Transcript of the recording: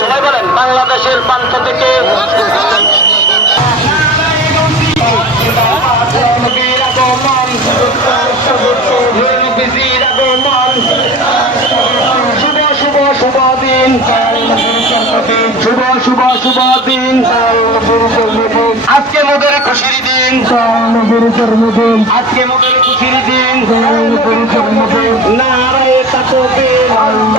সবাই বলেন বাংলাদেশের প্রান্ত থেকে শুভ শুভ শুভ দিন আজকে মোদের খুশির দিন। আজকে মোদের খুশির দিন। নারায় আকবার